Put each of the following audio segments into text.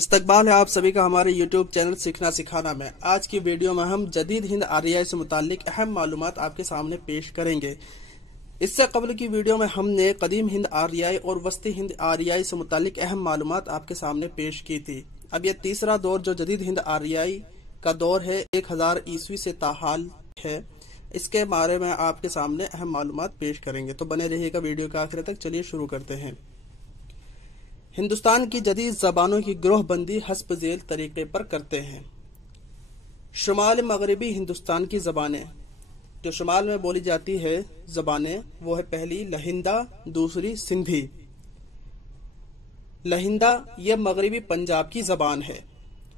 इस्तकबाल है आप सभी का हमारे YouTube चैनल सीखना सिखाना में। आज की वीडियो में हम जदीद हिंद आरईआई से मुताल्लिक अहम मालूमात आपके सामने पेश करेंगे। इससे कबल की वीडियो में हमने कदीम हिंद आरईआई और वस्ती हिंद आरईआई से मुताल्लिक अहम मालूमात आपके सामने पेश की थी। अब यह तीसरा दौर जो जदीद हिंद आरईआई का दौर है 1000 ईस्वी से ताहाल है, इसके बारे में आपके सामने अहम मालूमात पेश करेंगे। तो बने रहिएगा वीडियो के आखिर तक। चलिए शुरू करते हैं। हिंदुस्तान की जदीद ज़बानों की ग्रोह बंदी हस्ब ज़ेल तरीके पर करते हैं। शुमाल मगरबी हिंदुस्तान की ज़बानें जो शुमाल में बोली जाती है ज़बानें, वो है पहली लहिंदा, दूसरी सिंधी। लहिंदा यह मगरबी पंजाब की ज़बान है।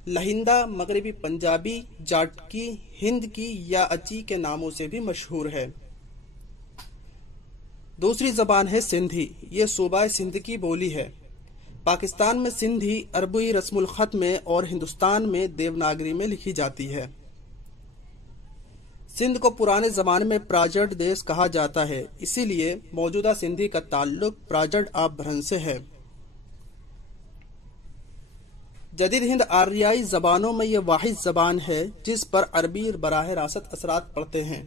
लहिंदा मगरबी पंजाबी, जाटकी, हिंद की या अची के नामों से भी मशहूर है। दूसरी ज़बान है सिंधी। यह सूबा सिंध की बोली है। पाकिस्तान में सिंधी अरबी रस्मुल खत में और हिंदुस्तान में देवनागरी में लिखी जाती है। सिंध को पुराने जमाने में प्राजड़ देश कहा जाता है, इसीलिए मौजूदा सिंधी का ताल्लुक प्राजड़ आभ्रंश से है। जदीद हिंद आरईआई जबानों में यह वाहिद जबान है जिस पर अरबी बराह रास्त असरात पड़ते हैं।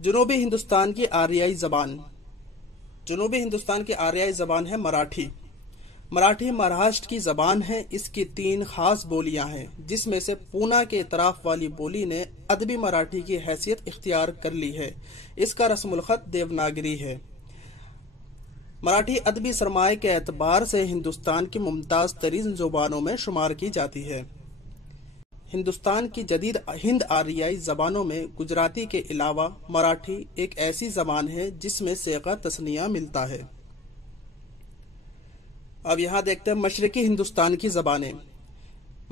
जनूबी हिंदुस्तान की आरईआई जबान जनूबी हिंदुस्तान की आरईआई जबान है मराठी। मराठी महाराष्ट्र की जबान है। इसकी 3 खास बोलियां हैं, जिसमें से पूना के इतराफ वाली बोली ने अदबी मराठी की हैसियत इख्तियार कर ली है। इसका रस्मुल खत देवनागरी है। मराठी अदबी सरमाए के एतबार से हिंदुस्तान की मुमताज तरीन जुबानों में शुमार की जाती है। हिंदुस्तान की जदीद हिंद आरईआई जबानों में गुजराती के अलावा मराठी एक ऐसी जबान है जिसमें सेगा तस्निया मिलता है। अब यहाँ देखते हैं मशरकी हिंदुस्तान की जबानें।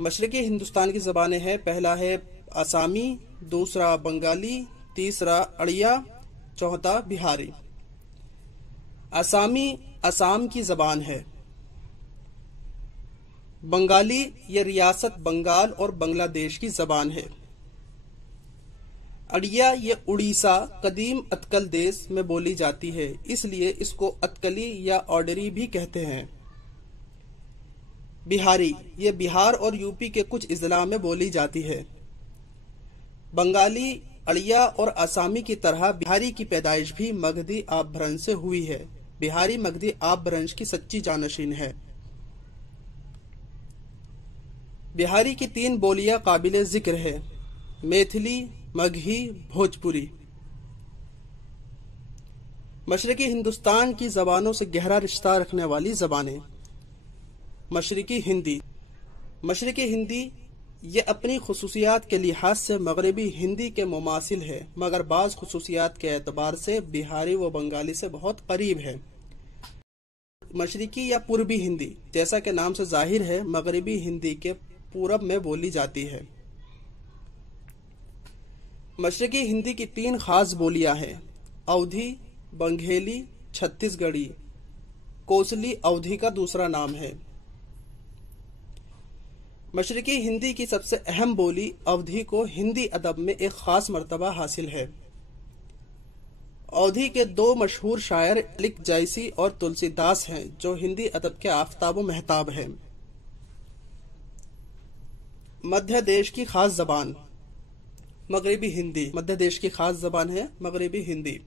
मशरकी हिंदुस्तान की जबानें हैं, पहला है असामी, दूसरा बंगाली, तीसरा अड़िया, चौथा बिहारी। असामी असम की जबान है। बंगाली यह रियासत बंगाल और बांग्लादेश की जबान है। अड़िया यह उड़ीसा कदीम अतकल देश में बोली जाती है, इसलिए इसको अतकली या ऑर्डरी भी कहते हैं। बिहारी यह बिहार और यूपी के कुछ इजला में बोली जाती है। बंगाली, अड़िया और आसामी की तरह बिहारी की पैदाइश भी मगधी आभ्रंश से हुई है। बिहारी मगधी आभ्रंश की सच्ची जानशीन है। बिहारी की 3 बोलियां काबिले जिक्र है, मैथिली, मगही, भोजपुरी। मशरकी हिंदुस्तान की जबानों से गहरा रिश्ता रखने वाली जबानें। मशरकी हिंदी मशरकी हिंदी ये अपनी खुसूसियात के लिहाज से मगरबी हिंदी के मुमासिल है, मगर बाज़ खुसूसियात के एतबार से बिहारी व बंगाली से बहुत करीब है। मशरकी या पूर्वी हिंदी जैसा कि नाम से जाहिर है मगरबी हिंदी के पूरब में बोली जाती है। मशरकी हिंदी की 3 खास बोलियां हैं, अवधी, बंघेली, छत्तीसगढ़ी। कोसली अवधी का दूसरा नाम है। मशरकी हिंदी की सबसे अहम बोली अवधी को हिंदी अदब में एक खास मर्तबा हासिल है। अवधी के 2 मशहूर शायर अलिक जैसी और तुलसीदास हैं, जो हिंदी अदब के आफताब व महताब हैं। मध्य देश की खास जबान मगरबी हिंदी मध्य देश की खास जबान है मगरबी हिंदी।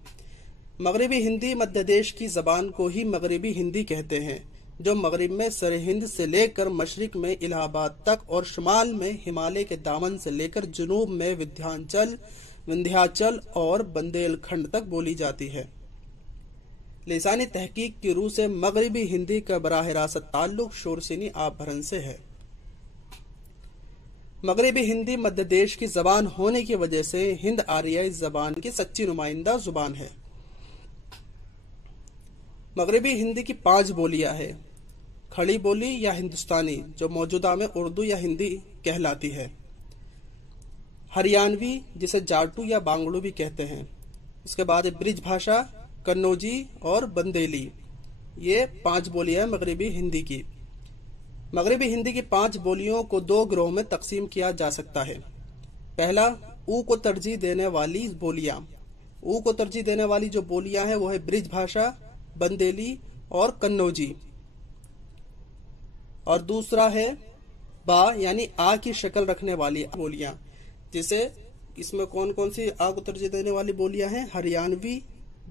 मगरबी हिंदी मध्य देश की जबान को ही मगरबी हिंदी कहते हैं, जो मगरिब में सरहिंद से लेकर मशरिक में इलाहाबाद तक और शुमाल में हिमालय के दामन से लेकर जुनूब में विंध्याचल और बुंदेलखंड तक बोली जाती है। लिसानी तहकीक की रूह से मगरबी हिंदी का बराह रास्त ताल्लुक शोरसिनी आभ्रंश से है। मगरबी हिंदी मध्य देश की जबान होने की वजह से हिंद आरईआई जबान की सच्ची नुमाइंदा जुबान है। मगरबी हिंदी की 5 बोलियां हैं। खड़ी बोली या हिंदुस्तानी जो मौजूदा में उर्दू या हिंदी कहलाती है। हरियाणवी जिसे जाटू या बांगड़ू भी कहते हैं। इसके बाद ब्रिज भाषा, कन्नौजी और बंदेली। ये 5 बोलियां मगरबी हिंदी की। मगरबी हिंदी की 5 बोलियों को 2 गिरोह में तकसीम किया जा सकता है। पहला, ऊ को तरजीह देने वाली बोलियां। ऊ को तरजीह देने वाली जो बोलियां हैं वो है ब्रिज भाषा, बंदेली और कन्नौजी। और दूसरा है बा यानी आ की शक्ल रखने वाली बोलियां। जिसे इसमें कौन कौन सी आ को तरजीह देने वाली बोलियां हैं? हरियाणवी,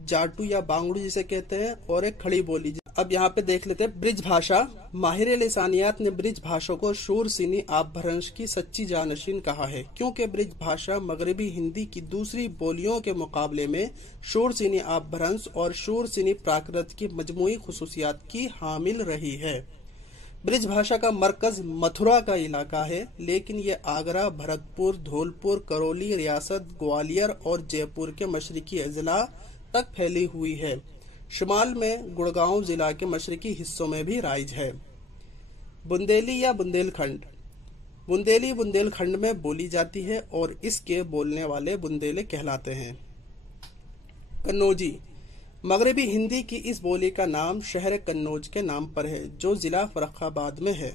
जाटू या बांगड़ू जिसे कहते हैं, और एक खड़ी बोली। अब यहाँ पे देख लेते हैं ब्रिज भाषा। माहिर लिसानियात ने ब्रिज भाषा को शूरसीनी अपभ्रंश की सच्ची जानशीन कहा है, क्योंकि ब्रिज भाषा मगरबी हिंदी की दूसरी बोलियों के मुकाबले में शूरसीनी अपभ्रंश और शूरसीनी प्राकृत की मजमूई खुसूसियात की हामिल रही है। ब्रिज भाषा का मरकज मथुरा का इलाका है, लेकिन ये आगरा, भरतपुर, धौलपुर, करौली रियासत, ग्वालियर और जयपुर के मशरकी अजला तक फैली हुई है। शुमाल में गुड़गांव जिला के मशरकी हिस्सों में भी राइज है। बुंदेली या बुंदेलखंड। बुंदेली बुंदेलखंड में बोली जाती है और इसके बोलने वाले बुंदेले कहलाते हैं। कन्नौजी। मगरबी हिंदी की इस बोली का नाम शहर कन्नौज के नाम पर है, जो जिला फर्रुखाबाद में है।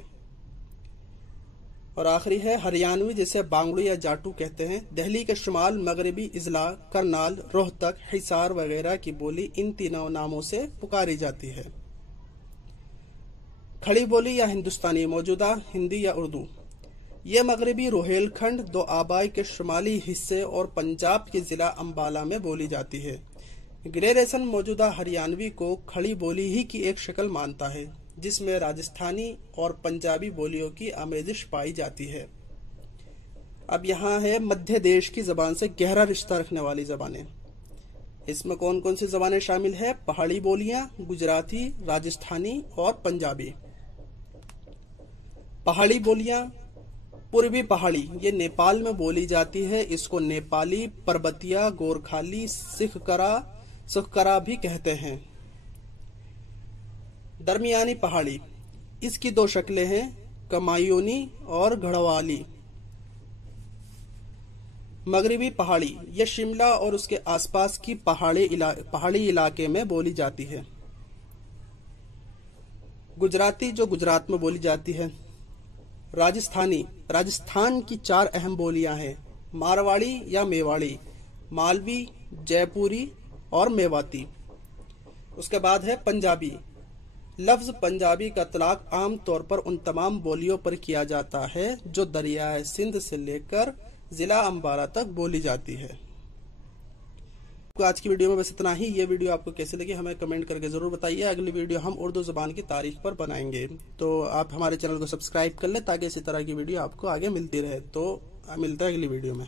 और आखिरी है हरियाणवी, जिसे बांगड़ू या जाटू कहते हैं। दिल्ली के शुमाल, मगरबी इजला, करनाल, रोहतक, हिसार वगैरह की बोली इन तीनों नामों से पुकारी जाती है। खड़ी बोली या हिंदुस्तानी, मौजूदा हिंदी या उर्दू। ये मगरबी रोहेलखंड, दो आबाई के शुमाली हिस्से और पंजाब के जिला अंबाला में बोली जाती है। ग्रेरेसन मौजूदा हरियाणवी को खड़ी बोली ही की एक शक्ल मानता है, जिसमें राजस्थानी और पंजाबी बोलियों की आमेजिश पाई जाती है। अब यहाँ है मध्य देश की जबान से गहरा रिश्ता रखने वाली जबानें। इसमें कौन कौन सी जबानें शामिल है? पहाड़ी बोलियां, गुजराती, राजस्थानी और पंजाबी। पहाड़ी बोलियां। पूर्वी पहाड़ी, ये नेपाल में बोली जाती है। इसको नेपाली, परबतिया, गोरखाली, सुखकरा भी कहते हैं। दरमियानी पहाड़ी, इसकी दो शक्लें हैं, कमायूनी और गढ़वाली। मगरबी पहाड़ी, यह शिमला और उसके आसपास की पहाड़ी इलाके में बोली जाती है। गुजराती, जो गुजरात में बोली जाती है। राजस्थानी, राजस्थान की 4 अहम बोलियां हैं, मारवाड़ी या मेवाड़ी, मालवी, जयपुरी और मेवाती। उसके बाद है पंजाबी। लफ्ज पंजाबी का इतलाक आम तौर पर उन तमाम बोलियों पर किया जाता है जो दरियाए सिंध से लेकर जिला अंबाला तक बोली जाती है। आज की वीडियो में बस इतना ही। ये वीडियो आपको कैसे लगी हमें कमेंट करके जरूर बताइए। अगली वीडियो हम उर्दू ज़बान की तारीख पर बनाएंगे, तो आप हमारे चैनल को सब्सक्राइब कर लें ताकि इसी तरह की वीडियो आपको आगे मिलती रहे। तो मिलते हैं अगली वीडियो में।